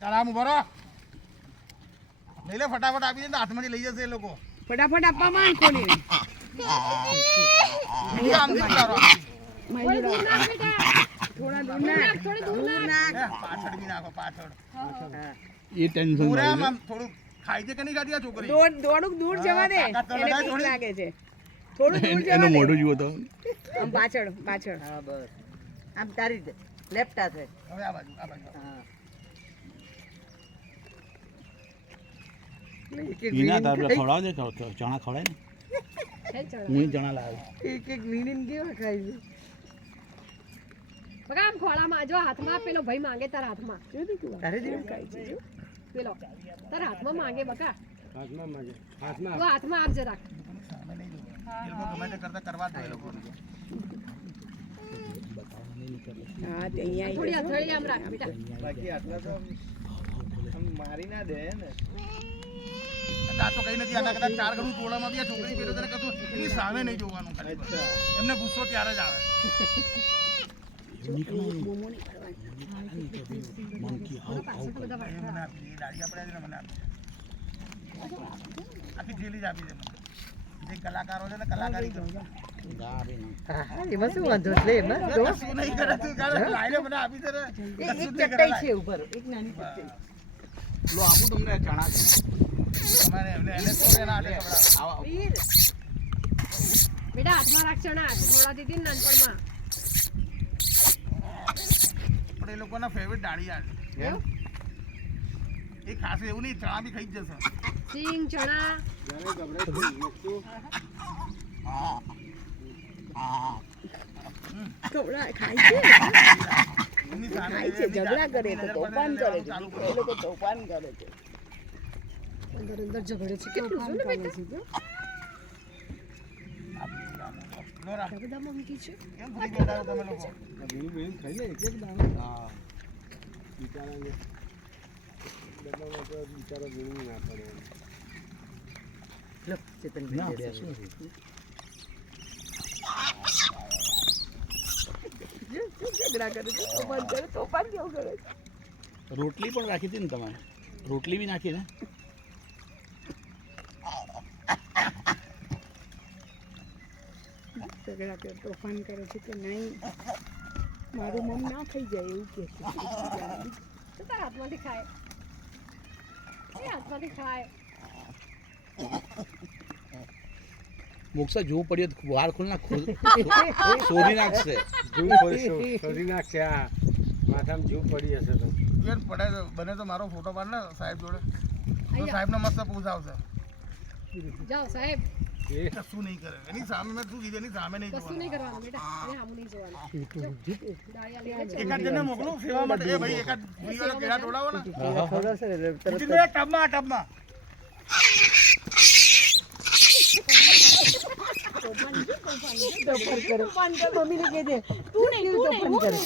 તારા આમ ઉભો રહો. લઈ લે ફટાફટ આપી દે, હાથમાંથી લઈ જશે એ લોકો. ફટાફટ આપવા માંડ ખોલી આમ થી ઉતારો. થોડા દૂર નાખ પાછળ બી નાખો, પાછળ. એ ટેન્શન પૂરા આમ થોડું ખાઈ છે કે નહીં ખાતી આ છોકરી? થોડુંક દૂર જવા દે, એને ભૂખ લાગે છે. થોડું દૂર જવા એનું દે. મોઢું જુઓ તો આમ પાછળ હા બસ આમ તારી રીતે લેફ્ટ હાથે હવે આ બાજુ, આ બાજુ. હા ઈના તાર પેલા ખવડાવ દે, ચણા ખવડાય ને. હું ચણા લાવ્યો. એક એક વીણીને કેવા ખાય છે બગા આમ ખોળામાં જો હાથમાં પેલો ભાઈ માંગે તારા હાથમાં તારે જેવું ખાય છે પેલો તારા હાથમાં માંગે બકા હાથમાં માગે તું હાથમાં આપજે રાખ સામે નહીં જોવાનું. એ લોકો ગમે તે કરતા કરવા દો એ લોકોને. હા તે અહીંયા થોડી હથેળી આમ રાખ બેટા બાકી આટલા તો આમ મારી ના દે ને આ તો કઈ નથી, આના કદાચ 4 ગણું ટોળામાં બી આ છોકરી પેલો તને કશું એની સામે નહીં જોવાનું ખાલી. એમને ગુસ્સો ત્યારે જ આવે. મંકી આવ આવ મને આપી દે, એ દાઢી આપણે જ ને મને આપી દે. આખી જેલી જ આપી દે મને. જે કલાકારો છે ને કલાકારી કરો. હા એમાં શું વાંધો છે એમાં તો કશું નહીં કરે તું, કારણ લાઈને મને આપી દે ને. એક ચટાઈ છે ઉપર એક નાની ચટાઈ લો આપું તમને ચણા છે. તમારે એમને એને તો એના હાથે ખવડાવો. વીર બેટા હાથમાં રાખ ચણા થોડા દીધી ને નાનપણમાં પણ એ લોકોના ફેવરેટ દાળિયા છે. એવું? એ ખાસ એવું નહીં, ચણા બી ખાઈ જ જશે. સિંગ ચણા કપડા ખાય છે એમની સામે ખાય છે ઝઘડા કરે તો તોફાન કરે છે એ લોકો તોફાન કરે છે અંદર અંદર ઝઘડે છે કેટલું છે ને બેટા લો રા. બધા મૂકી છે કેમ ભૂલી ગયા તમે લોકો? ભીનું ભીનું ખાઈ લે એક એક દાણો હા બિચારાને બદલામાં તો બિચારા ભીનું ના પડે લો ચેતન ના ભાઈ બેસો ઝઘડા કરે છે તોફાન કેવું કરે છે રોટલી પણ રાખી હતી ને તમે, રોટલી બી નાખી ને. ઝઘડા કરે તોફાન કરે છે કે નહીં મારું મમ ના ખાઈ જાય એવું કે છે તો તારા હાથમાંથી ખાય એ હાથમાંથી ખાય મોક્ષા જોવું પડ્યું તો વાર ખોલ ના સોરી નાખશે. જૂ ફરી નાખ્યા માથામાં જૂ પડી હશે તો યાર પડે તો બને તો મારો ફોટો પાડ ને સાહેબ જોડે, તો સાહેબનો મસ્ત પૂછ આવશે. જાઓ સાહેબ કશું નહીં કરે એની સામે. મેં શું કીધું, એની સામે નહીં કશું નહીં જોવાનું. કરવાનું બેટા એને સામું નહીં જોવાનું દાળિયા લઈ લે એકાદ જણને મોકલું સેવા માટે. એ ભાઈ એકાદ ભૂરીવાળા કેળા તોડાવો ને. ખવડાવશે ને એટલે તરત મૂકી દો એ ટબમાં, આ ટબમાં. તોફાન કર મમ્મીને કહી દે તું નહીં તોફાન કરે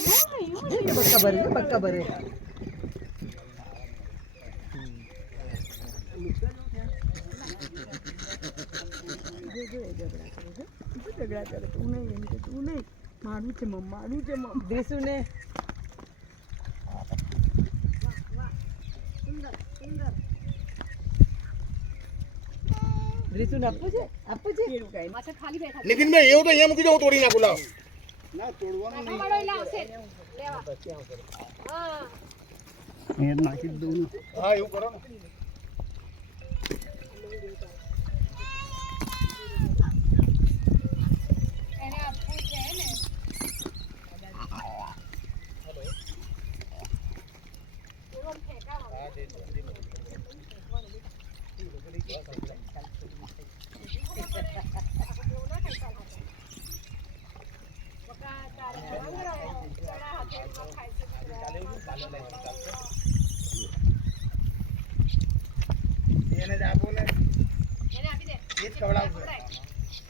બક્કા ભરે બક્કા ભરે ઝઘડા કરે તું નહીં એમ કે તું નહીં મારું છે મમ દેસુ ને રીતુ આપવું છે પાછળ ખાલી બેઠા નીતિનભાઈ એવું તો અહીંયા મૂકી દો, હું તોડી નાખું. લાવ. ના તોડવાનું કાકા વાળો એટલે આવશે લેવા હા નાખી દઉં ને. હા એવું કરો ને. એને આપવું છે ને એને જ આપો ને, એને આપી દે એ જ ખવડાવશે.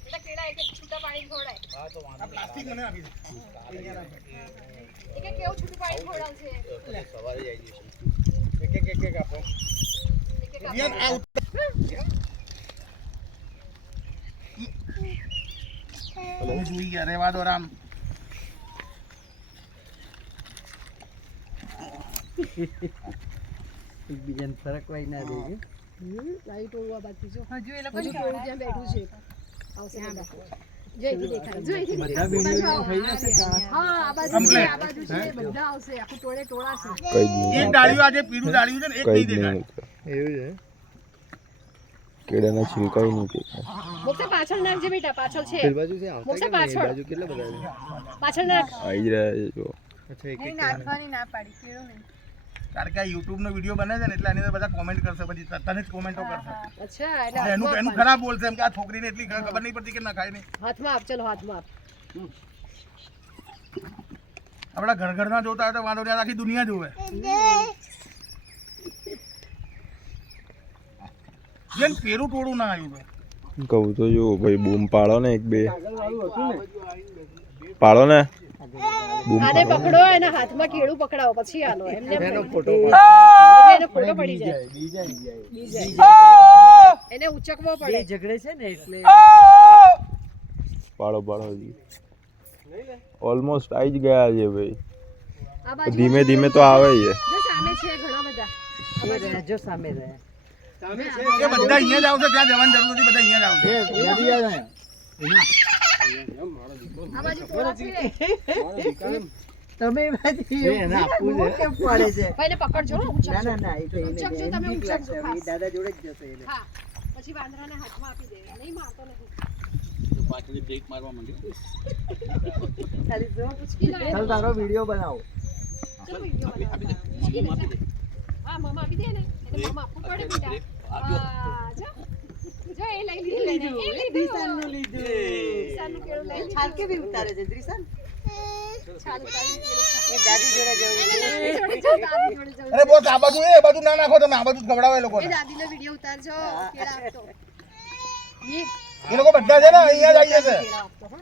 બેટા કેળા એક છૂટા પાડી ખવડાય આ પ્લાસ્ટિક મને આપી દે. એક કેવું છૂટું પાડી ખવડાવશે એક આપો. યાર આ હું જોઈ ગયા, રેવા દો રામ. એકબીજાને ફરકવાય ના દે કે લાઈ ટોળું આ બાજુ જો હજુ એ લોકો હજુ ટોળું ત્યાં બેઠું છે આવશે બધા. જો અહીંથી દેખાય જો અહીંથી બધા દેખાય. વિડીયો થઈ જશે કા હા આ બાજુ છે Complete. આ બાજુ છે બધા આવશે આખું ટોળા છે. કઈ જ નહીં એક ડાળીઓ આજે પીળું ડાળીયું છે ને એક કઈ નહીં જ નહીં દેખાય. એવું છે કેળાના છિલકા નહીં દેખાય મોક્ષા પાછળ નાખજે બેટા પાછળ છે પેલી બાજુ છે આવતા મોક્ષા કેમ નહીં? એ પાછળ. બાજુ કેટલા બધા છે પાછળ નાખ. આવી રહ્યા છે જો અચ્છા એક એક નાખવાની ના પાડી કેળું નહીં કારણ કે આ YouTube નો વિડીયો બને છે ને એટલે આની અંદર બધા કોમેન્ટ કરશે પછી તને જ કોમેન્ટો કરશે અચ્છા એટલે એટલે એનું હાથમાં એનું ખરાબ બોલશે એમ કે આ છોકરીને એટલી ખબર નહીં પડતી કે ના ખાય નહીં. હાથમાં આપ ચલો હાથમાં આપ. આપણા ઘરના જોતા હોય તો વાંધો નહીં, આખી દુનિયા જોવે. જેમ પેરું ટોળું ના આવ્યું ભાઈ. કહું તો જો ભાઈ બૂમ પાડો ને એક બે પાડો ને બૂમ આને પાડો પકડો એના હાથમાં કેળું પકડાવો પછી આલો એમને એમ એનો નહીં. ફોટો એટલે એનો ફોટો પડી જાય એને ઉચકવો બે પડે. ઝઘડે છે ને એટલે પાડો પાડો ઓલમોસ્ટ આવી જ ગયા છે ભાઈ આ બાજુ ધીમે ધીમે તો આવે છે જો સામે છે ઘણા બધા. એ રહ્યા, જો સામે રહ્યા એ બધા અહીંયા જ આવશે, ત્યાં જવાની જરૂર નથી, બધા અહીંયા જ આવશે. આ બાજુ ટોળા છે. તમે એમાંથી કેમ પડે છે ભાઈ એને પકડજો હો, ઉચકજો. ના ના ના એ તો એને ઉચકજો તમે, બીક ઉચકજો લાગશે. હવે ખાસ. એ દાદા જોડે જ જશે એને હા પછી વાંદરાને હાથમાં આપી દે. નહીં મારતો નથી. પાછળથી બ્રેક મારવા માંડ્યો ખાલી જો ઉચકી લો એને. ચાલ તારો વિડીયો બનાવો ચલો વિડીયો બનાવો. ઉચકી લે, જા. હા મામા આપી દે ને એને મામા આપવું પડે બેટા. હા જો જો એ લઈ લીધું એને. એ લીધું દિશાનું લીધું દિશાનું કેળું લઈ લીધું. છાલ કેવી ઉતારે છે ત્રિશાન છાલ ઉતારીને કેળું ખાય. એ દાદી જોડે જવું છે દાદી જોડે જાઓ, દાદી જોડે જાઓ. અરે બોસ, આ બાજુ એ બાજુ ના નાખો તમે, આ બાજુ જ ખવડાવો એ એ લોકોને. દાદીનો વિડીયો ઉતારજો કેળા આપતો. એ લોકો બધા છે ને અહીંયા જ આવી જશે. કેળા આપતો હો.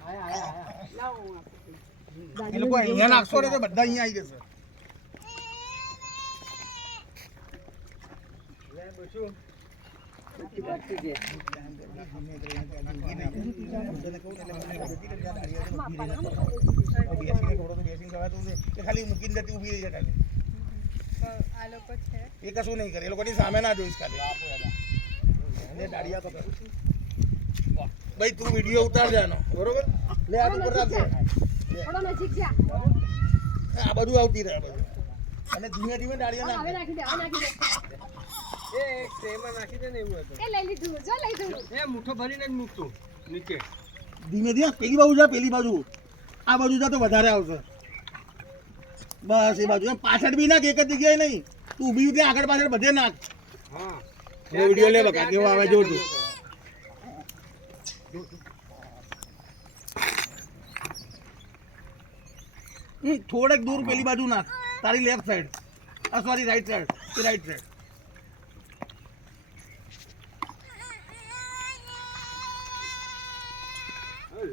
એ લોકો અહીંયા નાખશો ને તો બધા અહીંયા આવી જશે. ખાલી મૂકીને જતી ઊભી રહી છે ખાલી. આ લોકો છે એ કશું નહીં કરે, એ લોકોની સામે ના જોઈશ ખાલી. લે દાડિયા પકડ. ભાઈ તું વિડીયો ઉતાર જાનો, બરોબર? લે આ ઉપર રાખજે. થોડો નજીક જા. આ બધું આવતી રહે, આ બધું. અને ધીમે ધીમે દાડિયા હવે નાખ. નાખી દે, હવે નાખી દે. એ એક ટ્રેમાં નાખી દે ને એવું હતું એ લઈ લીધું, જો લઈ લીધું. એ મુઠ્ઠો ભરીને જ મૂકતું નીચે ધીમે ધીમે પેલી બાજુ જા, પેલી બાજુ. આ બાજુ જા તો વધારે આવશે. બસ એ બાજુ. એમ પાછળ બી નાખ, એક જ જગ્યાએ નહીં. તું ઊભી ઉઠી આગળ પાછળ બધે નાખ. હા હવે વિડીયો લે બકા, કેવો આવે જોર તું. થોડેક દૂર પેલી બાજુ નાખ, તારી left side. Sorry right side, right side.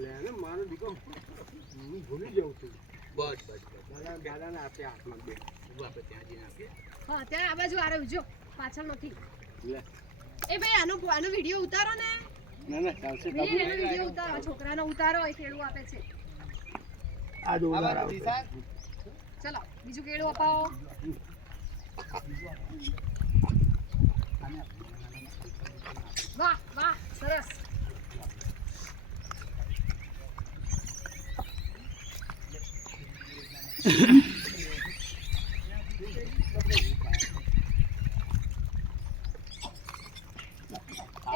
લેને મારો દીકરો હું ભૂલી જાઉં છું બસ બસ દાદાને આપે હાથમાં બે આપણે ત્યાં જઈને આપીએ હા ત્યાં આ બાજુ આ રહ્યું, જો પાછળ નથી. લે એ ભાઈ આનો વિડીયો ઉતારો ને. ના ના ચાલશે વીર, એનો વિડીયો ઉતારો, છોકરાનો ઉતારો, એ કેળું આપે છે. આ જોરદાર આવશે. ચલો બીજું કેળું અપાવો. વાહ વાહ સરસ. એ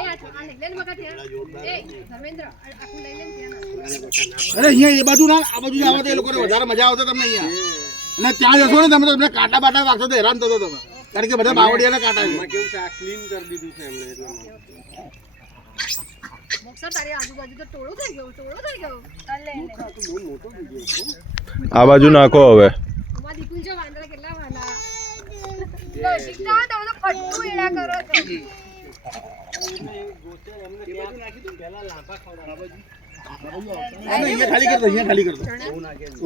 આ લઈ લે ને મગા ત્યાં. એ ધર્મેન્દ્ર આખું લઈ લે ને ત્યાં. અરે અહીંયા એ બાજુ ના, આ બાજુ આવો તો એ લોકોને વધારે મજા આવશે તમને અહીંયા. અને ત્યાં જશો ને તમે તો તમને કાંટા બાટા વાગશો તો હેરાન થશો તમે, કારણ કે બધા બાવળિયાના કાંટા છે. એમાં કેવું છે આ ક્લીન કરી દીધું છે એમણે એટલે મોક્ષા તારી આજુબાજુ તો ટોળું થઈ ગયું, ટોળું થઈ ગયું. બહુ મોટો વિડીયો છે આ બાજુ નાખો હવે અમારા દીકુન જો વાંદરા કેટલા વાલા. લો શીખતા તો બધું ફટતું એડા કરો છો. અહીંયા ખાલી કર દો, અહીંયા ખાલી કર દો.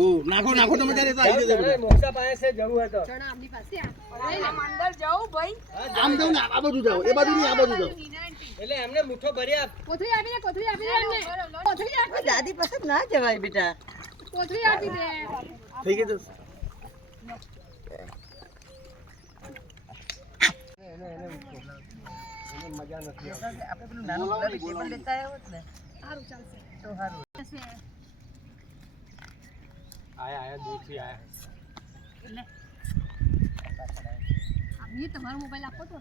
ઓ નાખો નાખો તમે ત્યારે તો આવી જશે બધા. મોક્ષા પાસે જવું હતો ચણા આમની પાસે આ. લઈ લે. અંદર જાઉં ભાઈ આમ જાઓ ને, આ બાજુ જાઓ, એ બાજુ નહીં, આ બાજુ જાઓ. એટલે એમને મુઠ્ઠો ભર્યા કોથળી આપી દે, કોથળી આપી દે એમને. કોથળી આપી દે, દાદી પાસે ના જવાય બેટા કોથળી આપી દે. થઈ ગયું તો. મજા નથી આપણે પેલું નાનું ગુલાબી ટેબલ લેતા આવ્યો હોત ને સારું ચાલશે તો સારું. આયા દૂરથી આયા એ તમારો મોબાઈલ આપો તો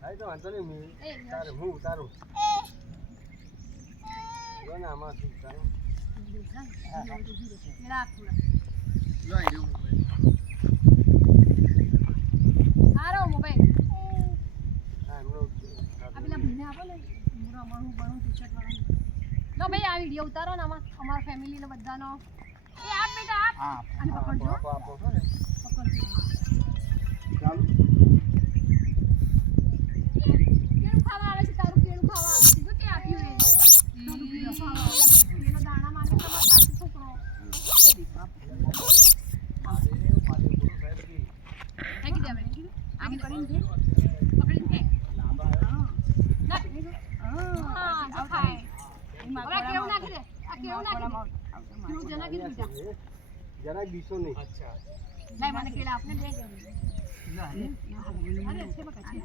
હા તો વાંધો નહીં એ તારે હું ઉતારું જો ને આમાં શું ઉતારું સારો મોબાઈલ હા એમનો આ પેલા ભાઈને આપો ને રમણું બણું ટી-શર્ટ વાળાનું લો ભાઈ આ વિડીયો ઉતારો ને આમાં અમારા ફેમિલીનો બધાનો એ આપ બેટા આપ અને પકડજો આપો આપો છો ને પકડજો ચાલુ કેળું ખાવા આવે છે તારું કેળું ખાવા આવે છે જો કે આપ્યું એ તારું કેળું ખાવા આવે છે. એનો દાણા માંગે તમારા પાસે છોકરો નાખી દે હવે આમ કરીને દે પકડીને દે નાખ હા જો ખાય હવે કેળું નાખી દે આ કેળું નાખી દે કેળું જ નાખી દે બીજા જરાક બીસો નહીં લાય મને કેળા આપને દે અરે છે બકા છે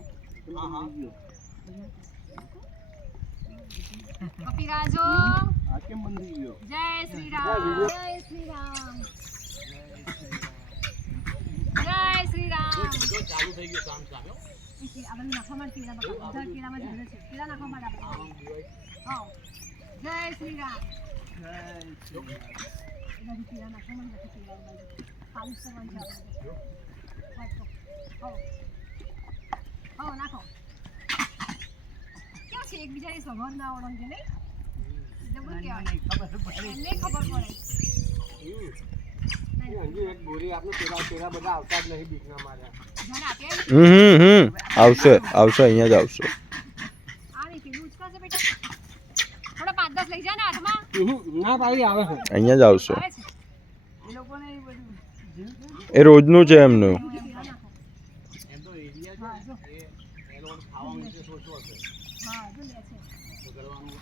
કપિરાજો આ કેમ બંધ થઈ ગયો જય શ્રી રામ જય શ્રી રામ જય શ્રી રામ જો ચાલુ થઈ ગયું કામ સામે હો. આ બધું નાખવા માટે કેળા બકા બધા કેળામાં ઝડે છે કેળા નાખવા માટે આપણે હા જય શ્રી રામ એ બધી કેળા નાખવા માટે કેળા બાજુ ખાલી કરવાનું છે આપણે નાખો ક્યાં છે એકબીજાની સગવડ ના આવડે છે નહીં જબરું કહેવાય એને ખબર પડે હજુ એક ગોરી આપણું પેલા બધા આવતા જ નહીં બીકના માર્યા જેને આપે આવશે આવશે અહીંયા જ આવશે આ નહીં પેલું ઉચકાશે બેટા થોડા 5-10 લઈ જા ને હાથમાં ના પાડી આવે છે અહીંયા જ આવશે આવે છે એ લોકોને એ બધું એ રોજનું છે એમનું કેળા નાખો એમ તો એરિયા હા જો છે એ લોકો ખાવાનું વિશે સોચવું હશે હા જો લે છે તો કરવાનું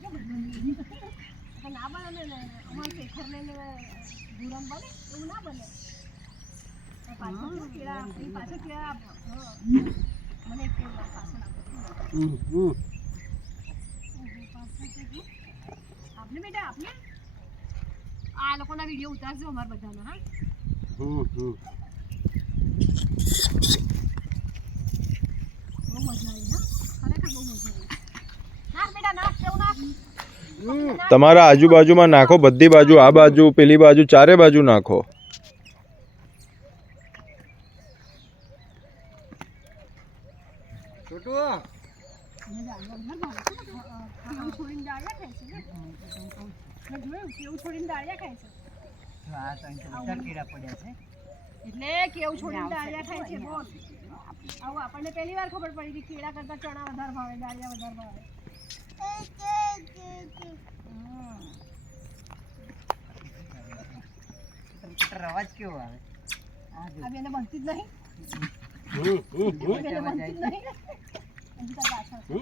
જો બધું ના બને ને અમારે શેખરને ને ગુરમ બને એવું ના બને પાછળ કેળા એ પાછળ કેળા મને એક કેળા પાછળ આપો આપને બેટા આપને આ લોકોના વિડીયો ઉતારજો અમારા બધાના હા બહુ મજા આવી હા ખરેખર બહુ મજા આવી નાખ બેટા નાખ કેવું નાખ તમારા આજુબાજુમાં નાખો બધી બાજુ આ બાજુ પેલી બાજુ ચારે બાજુ નાખો છોટુ કેવું છોડીને દાળિયા ખાય છે મેં જોયું કેવું છોડીને દાળિયા ખાય છે આ તો અહીં તો બધા કેળા પડ્યા છે એટલે કેવું છોડીને દાળિયા ખાય છે બોલ આવું આપણને પહેલી વાર ખબર પડી કે કેળા કરતા ચણા વધારે ભાવે દાળિયા વધારે ભાવે અવાજ કેવો આવે આ જો આ બેને બનતી જ નહીં બેને બનતી જ નહીં હજી તો પાછળ છે.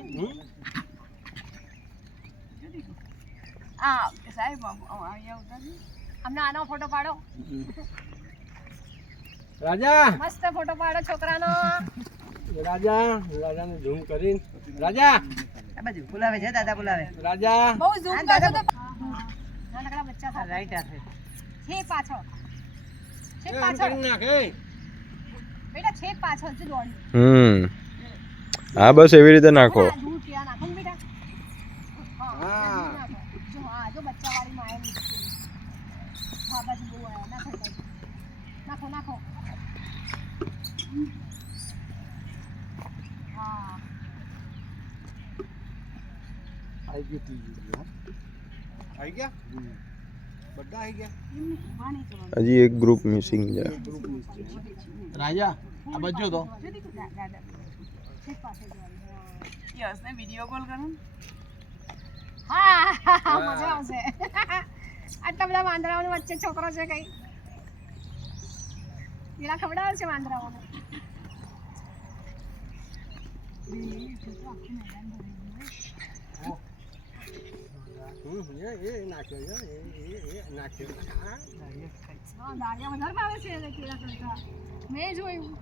આ સાહેબ અહીંયા ઉતારી અમને આનો ફોટો પાડો રાજા મસ્ત ફોટો પાડો છોકરાનો રાજાને ઝૂમ કરીને રાજા આ બાજુ બોલાવે છે દાદા બોલાવે રાજા બહુ ઝૂમ કરશો તો નાનકડા બચ્ચા આ સાથે રાઈટ હાથે છે પાછળ છે એ આમ પાછળ કરીને નાખ એ બેટા છે પાછળ છે દોડ હા બસ એવી રીતે નાખો દૂર કેળા નાખો ને બેટા હા. જો હા જો બચ્ચા વાળી માં આવેલી હા બાજુ બહુ આયા નાખો બાજુ નાખો નાખો હા આવી ગયું ત્રીજું આવી ગયા બધા આવી ગયા હજી એક ગ્રુપ મિસિંગ છે રાજા આ બાજુ તો છે પાછળ જોવાની યસને વિડિયો કોલ કરો હા મજા આવશે આટલા બધા વાંદરાઓની વચ્ચે છોકરો છે કઈ કેળા ખવડાવે છે વાંદરાઓને એ નાખ્યો છે એ નાખ્યો હા દાળિયા વધારે ભાવે છે એને કેળા કરતા મેં જોયું